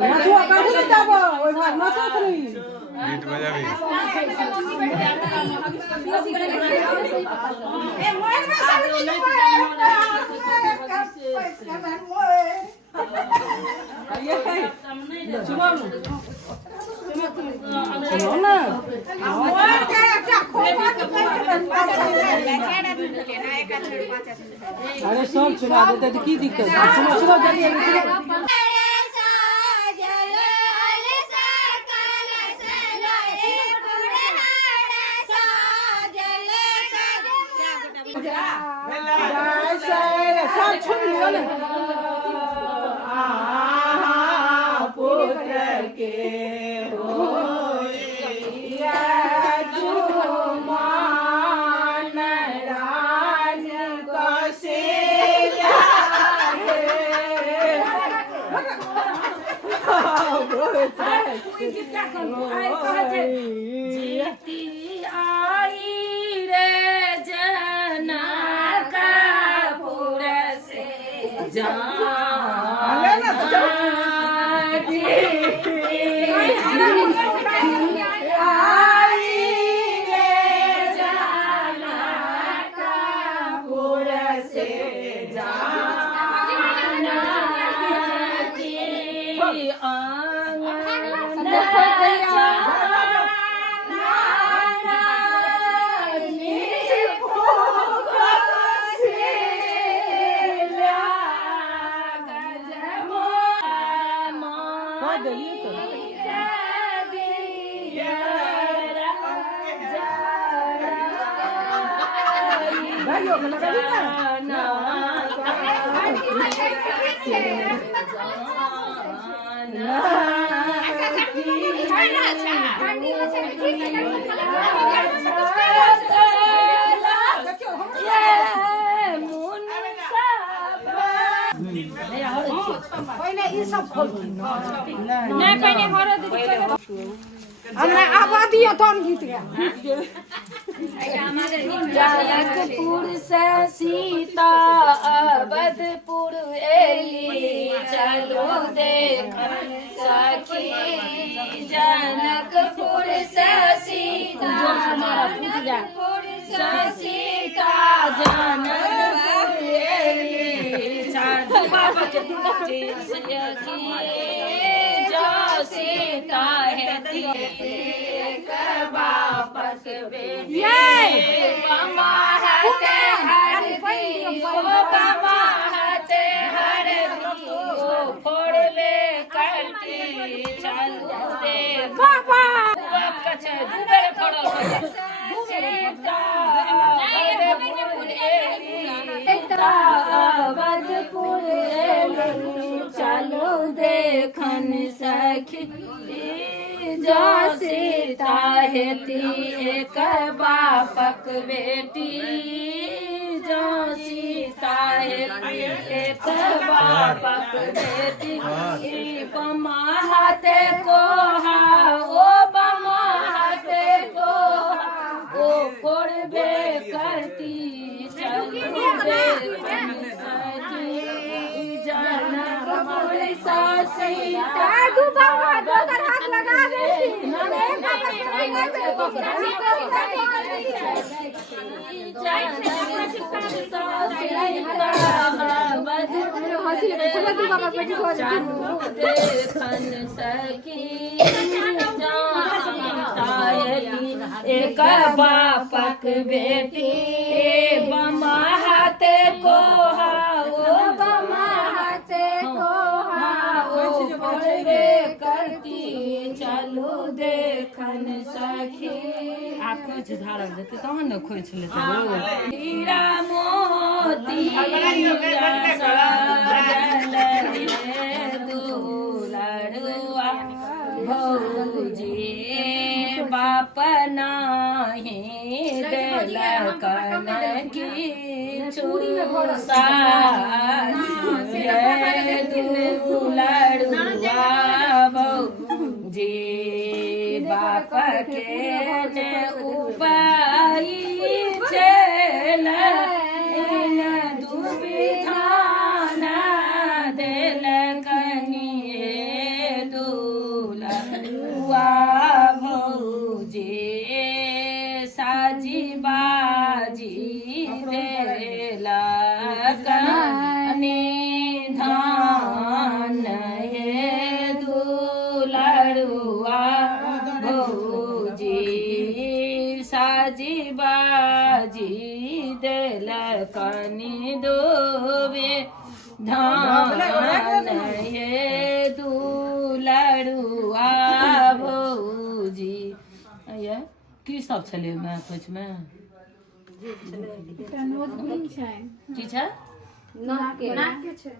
নাচুয়া কাছে যাব ওই ভাগ নাচো তুমি গীত বাজাবি এ মোয়ের সামনে চলো না अरे सब सुना देते तो की दिक्कत है सुनो सुनो जल्दी सब छुप लियो ना पुत्र के जीती आई रे जनकपुर से जनकपुर से सीता अवधपुर एली चलो देख सखी जनकपुर से सीता अवधपुर से सीता जनकपुर एली चलो सखी जो सीता है बापस बेटे बाबा हते हर बाबा हते हर फोड़ ले करती चल दे बाबा कछ दुबर फोड़ो सीता अवधपुर चलो देखन सखी जो सीता हेती एक बापक बेटी जो सीता हेती एक बापक बेटी बमा हाथे को ओ बमा हाथे को ओ फोड़बे करती चलो जनकपुर सीता हाथ लगा एक बापक बेटी बमा हाथे को बमा हाथे को करती चलो देखन सखी आप खोज धारा देते तो न खोज लेते हीरा मोती दुलड़ुआ भौजी बाप नाही देलकन की चूसा दुलड़ुआ भौजी बाप के उपाय चल दुविधाना देल कनिए साजी बाजी देला कने धान हे दुलारुआ भौजी साजी बाजी देला कने दोबे धान हे दुलारुआ भौजी ये की सब छले मैं कुछ में की छै नाक के छै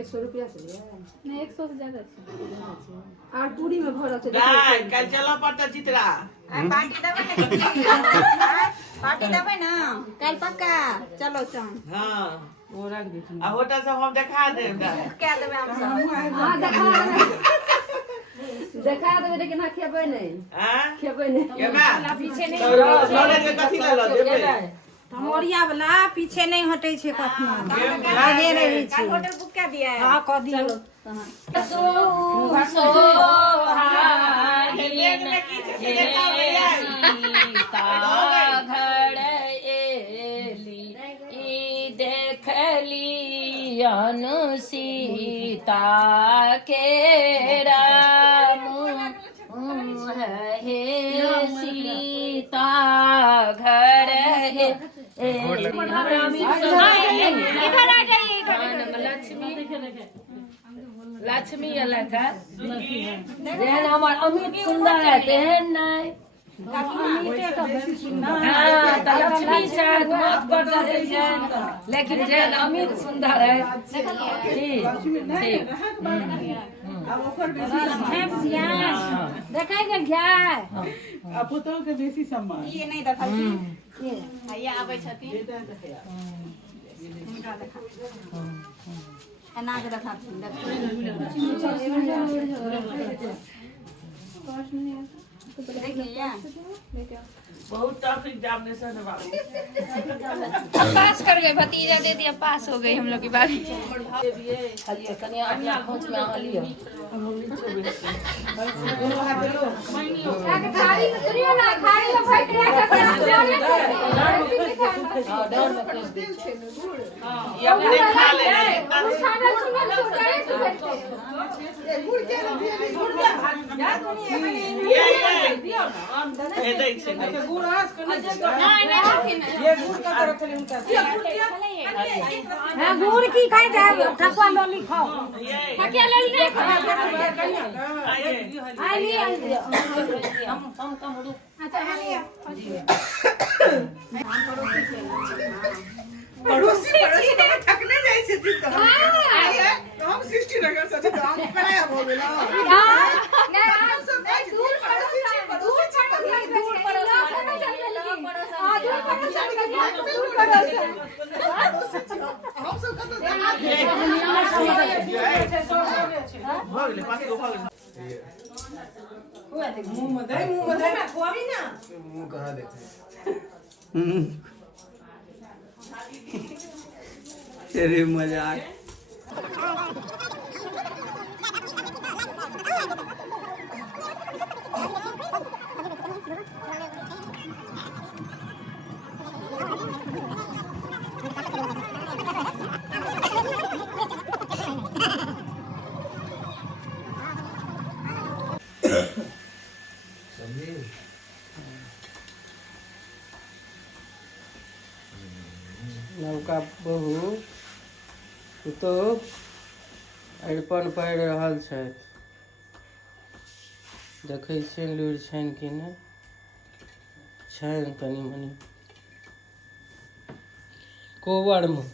100 रुपया से नहीं 100 से ज्यादा छै और पूरी में भरल छै नहीं कल चला पड़ता चित्रा पार्टी देबै ना कल पक्का चलो चल हां वो रख दे आ होटल सब हम दिखा देब क्या देबै हम सब हां देखा देबै लेकिन ना खेबै नहीं हां खेबै नहीं केना पीछे नहीं लड़े के कथि ले ल देबै मोरिया वाला पीछे नहीं हटे छे कखनो आगे रही छे होटल बुक कर दिया है हां कर दियो सीता घर एली देखली अनु सीता के राम हे सीता घर हे लक्ष्मी अलग है जेहन हमार अमित सुंदर है तेहन नहीं लक्ष्मी शायद मत पर चढ़े छै लेकिन जेहन अमित सुंदर है ठीक देखै के घ्या आ पुतोह के बेसी सम्मान ये नहीं देखा ये भैया आबै छथि एना के देखा देखिए बहुत टफ एग्जामिनेशन है बाबू पास कर गए भतीजा दे दिया पास हो गई हम लोग की बारी हलिए कने अपना खोज में हलिए खाली में सुनियो ना खाली में फट गया डर में खोज दे ये अपने खा ले खाना सुनो ये दे छै गुड़ आस के ये गुड़ का तरह चले उनका हां गुड़ की खाई जाए ठकुआ लोली खाओ क्या ले ले आई हम कम रुक अच्छा पड़ोसी ठकने जाय छै तो हम 60 नगर से तो हम पराया हो गेलो तेरे मजाक नौका बहू तो अरिपन पड़ि रहल छथि देखै छियनि लुरि छनि कि नहि छनि कनि मनि कोबरमे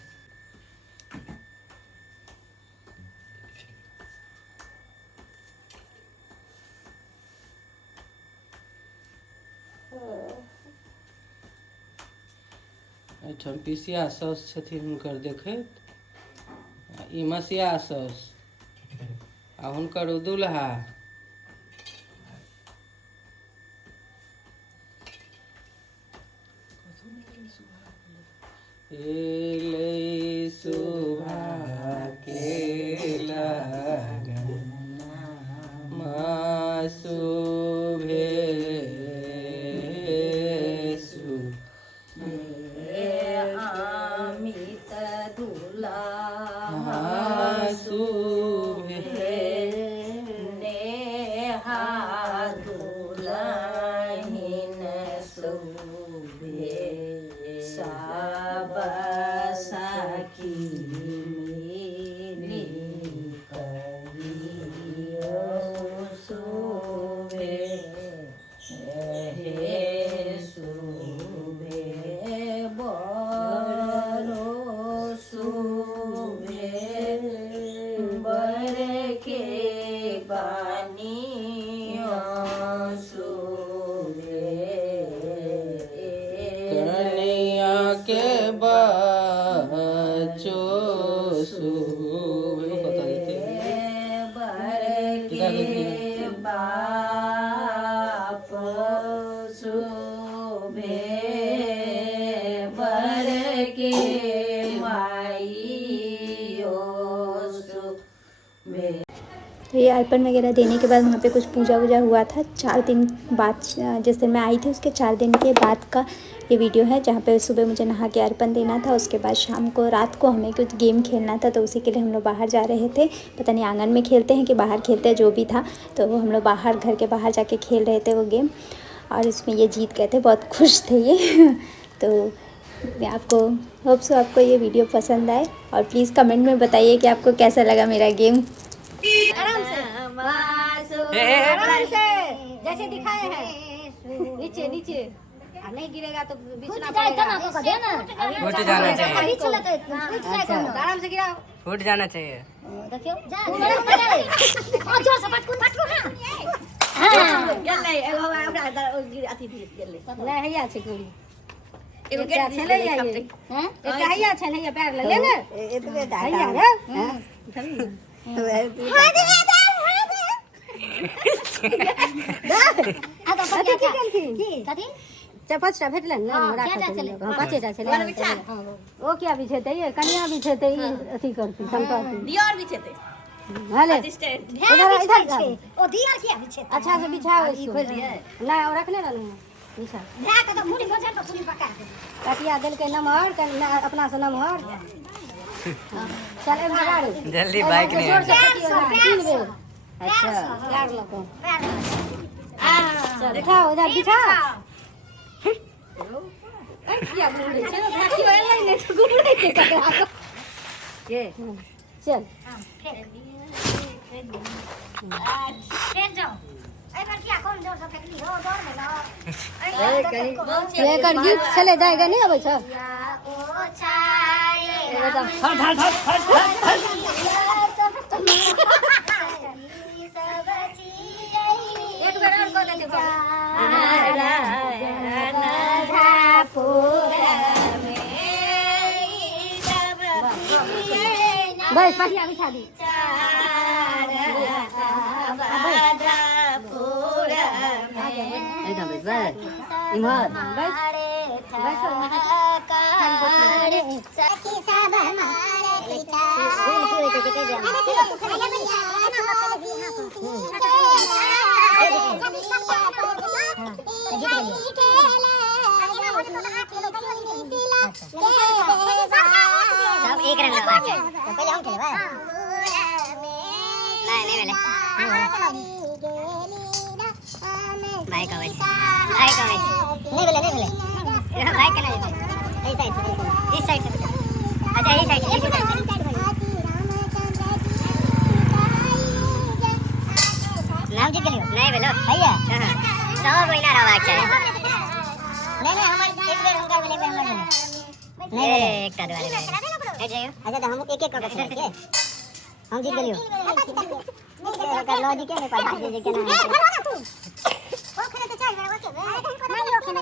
एहिठाम पिसिया साउस छथिन हुनकर देखैत ई मसिया साउस आ हुनकर ओ दुल्हा एलै सुभा के लगन मासु भे बर के माइयो तो ये अर्पण वगैरह देने के बाद वहाँ पे कुछ पूजा वूजा हुआ था 4 दिन बाद। जिस दिन मैं आई थी उसके 4 दिन के बाद का ये वीडियो है, जहाँ पे सुबह मुझे नहा के अर्पण देना था। उसके बाद शाम को रात को हमें कुछ गेम खेलना था, तो उसी के लिए हम लोग बाहर जा रहे थे। पता नहीं आंगन में खेलते हैं कि बाहर खेलते हैं, जो भी था। तो हम लोग बाहर, घर के बाहर जाके खेल रहे थे वो गेम, और इसमें ये जीत गए थे। बहुत खुश थे ये। तो आपको होप सो आपको ये वीडियो पसंद आए, और प्लीज़ कमेंट में बताइए कि आपको कैसा लगा मेरा गेम। आराम से जैसे दिखाए हैं, नीचे नीचे नहीं गिरेगा तो बिछना पड़ेगा। फूट जाना चाहिए, आराम से गिराओ, फूट जाना चाहिए। देखियो नहीं हैया छै कोरी एकटा छले ये हैं एकटा हैया छै नहीं पैर ले ले एतबे हैया रे पाँचटा भेटलन ने पाँचेटा छलै ओ क्या बिछेतै ये कन्या बिछेतै अथी करती संपत्ति दियार भी छेते हाले इधर इधर ओ दियार किया भी छेते अच्छा से बिछाओ इसको ना रखने रहने बिछा ला के तो पूरी भोजन तो पूरी पका दे कटिया देल के नमहर अपना से नमहर चल भागा रे जल्दी बाइक नहीं जोर से कटिया अच्छा यार लोग दिखाओ उधर बिछा क्या बोल रही है भागी वाला नहीं तो घूम रही है कपड़ा ये चल फेर जाओ ए बार क्या कौन जोर से फेंकली हो जोर में लाओ ये कर गीत चले जाएगा नहीं अब अच्छा ओ छाए एक बार और बोल दे बस पाटिया बिछा दी इमर बस बस सखी सब हमारे सब एक रंग लगा के तो पहले हम खेलबे नहीं नहीं भाई का भाई नहीं बोले भाई का नहीं इस साइड से अच्छा इस साइड से नाम जी के लिए नहीं बोलो भैया सब कोई ना रहा चाहिए नहीं हमारे एक बार उनका बोले हम लोग नहीं एक का वाले ए जाइयो अच्छा तो हम एक एक करके खेलेंगे हम जीत गलियो का लॉजिक है नहीं पता जे के ना वो खेले तो चल ओके नहीं लो खेले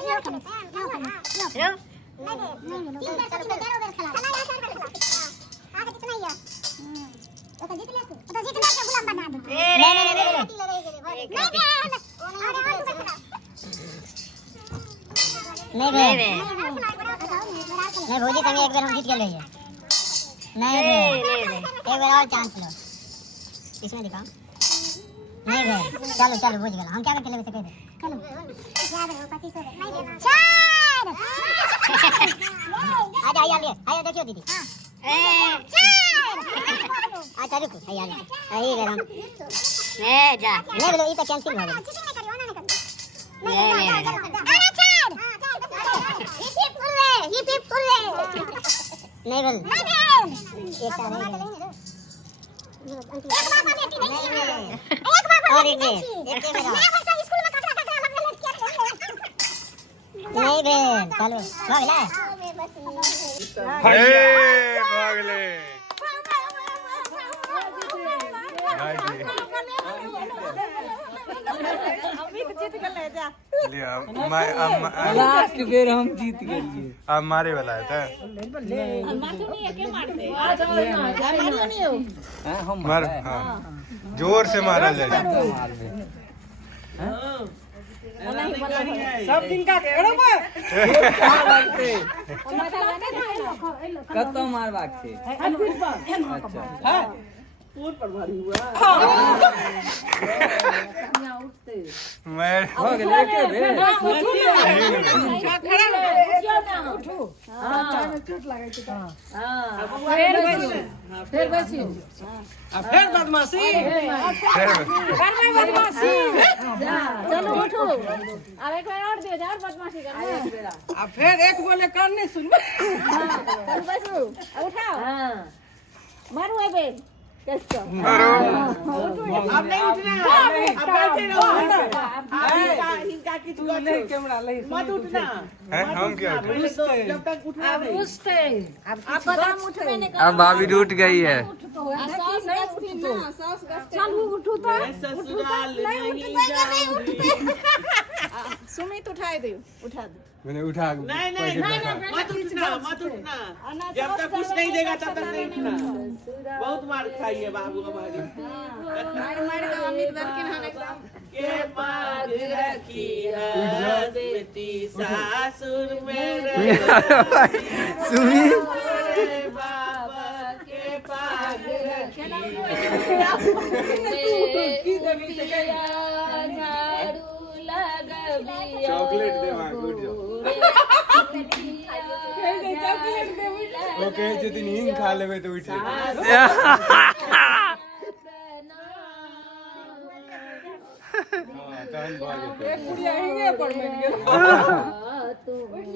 आगे कितना ही है तो जीत ले के गुलाम बना दो नहीं भौजी संगे एक बार हम जीत गए हैं नहीं एक बार और चांस लो इसमें दिखाओ नहीं रे चलो चलो बुझ गया हम क्या करते ले वैसे कह दे चलो याद रहो 25 हो गए नहीं देना 4 आजा आया देखियो दीदी हां 4 अच्छा रुको आया आई गए हम ए जा नहीं बोलो ये तो कैंसिल हो गया नहीं अरे 4 ये फुल नहीं बोल एक का नहीं और एक के मेरा नहीं बे चलो भागले भागले लास्ट बेर हम जीत गए। अब मारे वाला है था मार हाँ जोर से मारा जाए सब दिन का बरोबर कतो मारबाक छै पूर पर भारी हुआ मैं हो गेलै एके बेर फिर बैसियो फिर बदमाशी चलो उठो अब एक बार और दियो जा और बदमाशी करना अब फिर एक बोले कान नहीं सुनबे चल बैसो उठाओ मारो ए बे कैसे अब नहीं उठना अब बैठे रहो इनका किसी को नहीं कैमरा ले मत उठना हैं हम क्या जब तक उठना नहीं अब बदाम उठने ने अब भाभी उठ गई है चल उठो तो ससुराल नहीं उठते सुमित उठाए दे उठा दे मैंने उठा नहीं मत उठना जब तक कुछ नहीं देगा तब तक नहीं उठना बहुत मार खाई है बाबू हमारी मार का अमित बल्कि ना एकदम के पाग रखी है बेटी सासुर मेरे बाबा के पाग रखी चॉकलेट दे मां गुड जो ओके जतिन हिंग खा लेबे तो उठ तहन कुड़िया हिंगे पर मिल गेल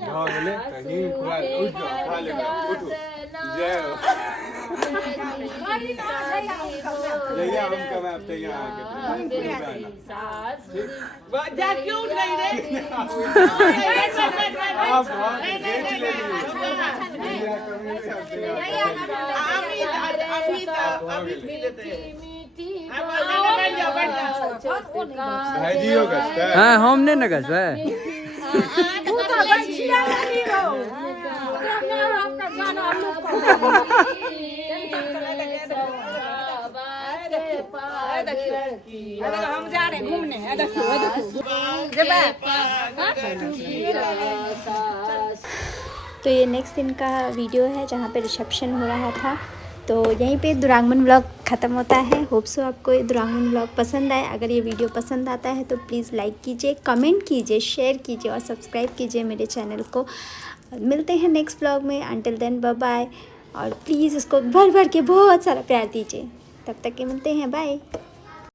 भाग ले तो हिंग खा उठ जाओ खा लेबे उठो जय हो जय हम कब आप तैयार आके जा क्यों उठ रही रे आप देख ले अमित भी लेते हैं भाई जी होगा हां हम नहीं न गसबे तू तो बच्चिया नहीं हो आपका जानो हम लोग हम जा रहे घूमने देखो तो ये नेक्स्ट दिन का वीडियो है जहाँ पे रिसेप्शन हो रहा था। तो यहीं पे दुरागमन व्लॉग ख़त्म होता है। होप सो आपको ये दुरागमन व्लॉग पसंद आए। अगर ये वीडियो पसंद आता है तो प्लीज़ लाइक कीजिए, कमेंट कीजिए, शेयर कीजिए और सब्सक्राइब कीजिए मेरे चैनल को। मिलते हैं नेक्स्ट व्लॉग में। Until then bye bye. और प्लीज़ इसको भर भर के बहुत सारा प्यार दीजिए। तब तक के मिलते हैं, बाय।